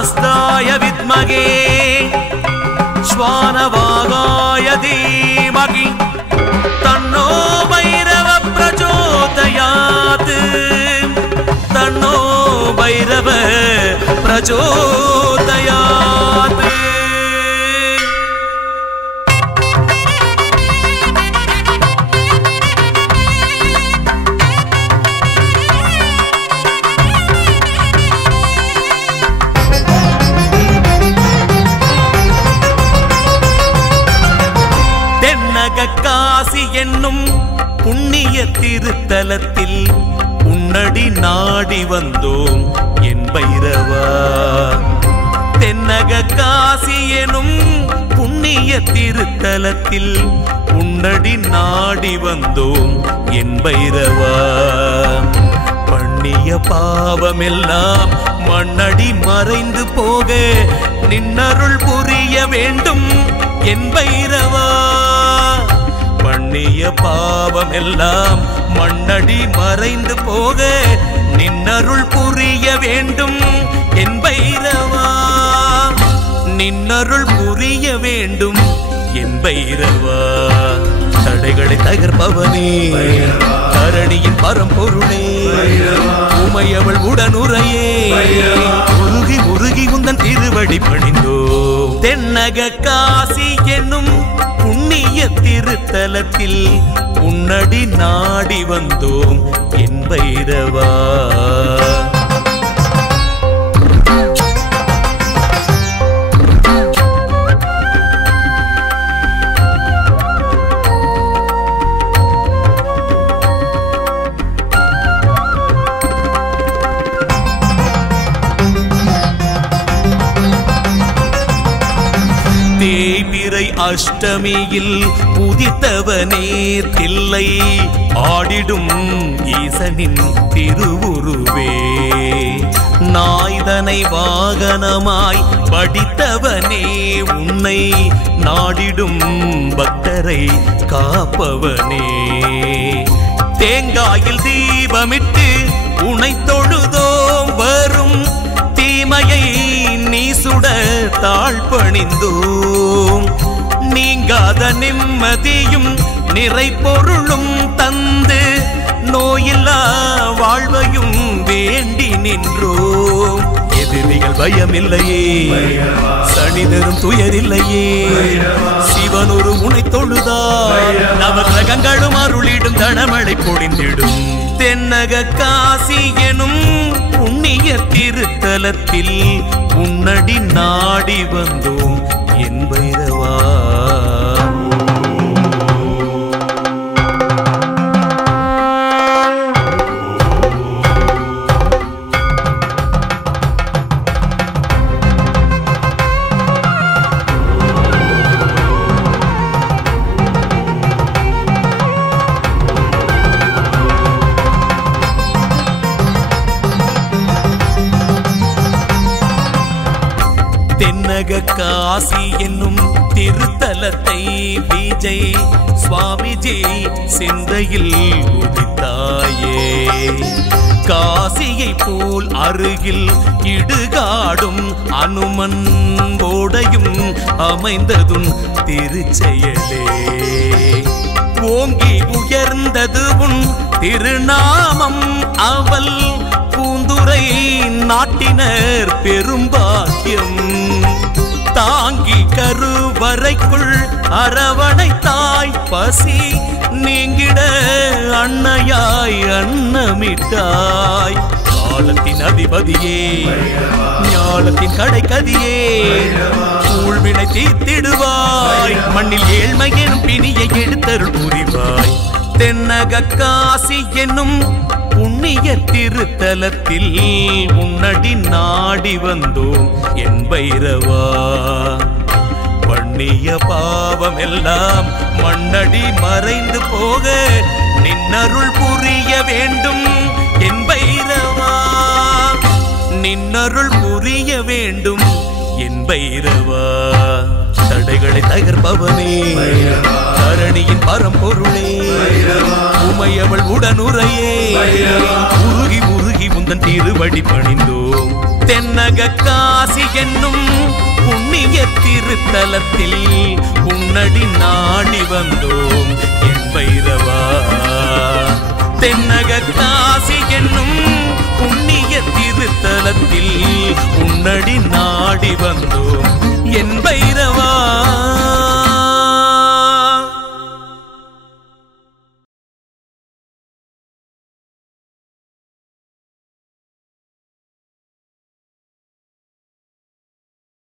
हस्ताय विद्महे श्वानवागाय धीमहि तन्नो भैरव प्रचोदयात् तन्नो भैरव प्रचोदयात् காசி என்னும் புண்ணிய திருத்தலத்தில் உன்னடி நாடி வந்தோம் என் பைரவா தென்னக காசி எனும் புண்ணிய திருத்தலத்தில் உன்னடி நாடி வந்தோம் என் பைரவா பண்ணிய பாவமெல்லாம் மண்ணடி மறைந்து போக நின்னருள் புரிய வேண்டும் என் பைரவா பண்ணிய பாவம் எல்லாம் மண்ணடி மறைந்து போக நின்னருள் புரிய வேண்டும் என் பைரவா நின்னருள் புரிய வேண்டும் என் பைரவா தடைகளை தகர்ப்பவனே தரணியின் பரம்பொருளே உமையவள் உடனுரையே உருகி உருகி உந்தன் திருவடி பணிந்தோ தென்னக காசி என்னும் புண்ணிய திருத்தலத்தில் உன்னடி நாடி வந்தோம் என் பைரவா தேய்பிறை அஷ்டமியில் உதித்தவனே தில்லை ஆடிடும் ஈசனின் திருவுருவே நாய்தனை வாகனமாய் படித்தவனே உன்னை நாடிடும் பக்தரை காப்பவனே தேங்காயில் தீபமிட்டு உனை தொழுதோம் வரும் தீமையை நீ சுட தாழ்பணிந்தோம் நீங்காத நிம்மதியும் நிறை பொருளும் தந்து நோயில்லா வாழ்வையும் வேண்டி நின்றோம் எதிரிகள் பயமில்லையே சனிதரும் துயரில்லையே சிவனொரு உனை தொழுதாய் நவகிரகங்களும் அருளிடும் தனமழை பொழிந்திடும் தென்னக காசி எனும் புண்ணிய திருத்தலத்தில் உன்னடி நாடி வந்தோம் என் பைரவா தென்னக காசி என்னும் திருத்தலத்தை விஜய் சுவாமிஜி சிந்தையில் உதித்தாயே காசியை போல் அருகில் இடுகாடும் அனுமன் ஓடையும் அமைந்ததும் திருச்செயலே ஓங்கி உயர்ந்தது உன் திருநாமம் அவள் பூந்துரை நாட்டினர் பெரும்பாக்கியம் தாங்கி கருவறைக்குள் அரவணைத்தாய் பசி நீங்கிட அன்னையாய் அன்னமிட்டாய் காலத்தின் அதிபதியே ஞானத்தின் கடைக்கதியே ஊழ்வினை தீர்த்திடுவாய் மண்ணில் ஏழ்மை எனும் பிணியை எடுத்தருள் புரிவாய் தென்னக காசி என்னும் புண்ணிய திருத்தலத்தில் உன்னடி நாடி வந்தோம் என் பைரவா பண்ணிய பாவம் எல்லாம் மண்ணடி மறைந்து போக நின்னருள் புரிய வேண்டும் என் பைரவா நின்னருள் புரிய வேண்டும் என் பைரவா தடைகளை தகர்ப்பவனே தரணியின் பரம்பொருளே உமையவள் உடனுரையே உருகி உருகி உந்தன் திருவடி பணிந்தோம் தென்னக காசி என்னும் புண்ணிய திருத்தலத்தில் உன்னடி நாடி வந்தோம் என் பைரவா. தென்னக காசி என்னும் புண்ணிய திருத்தலத்தில் உன்னடி நாடி வந்தோம்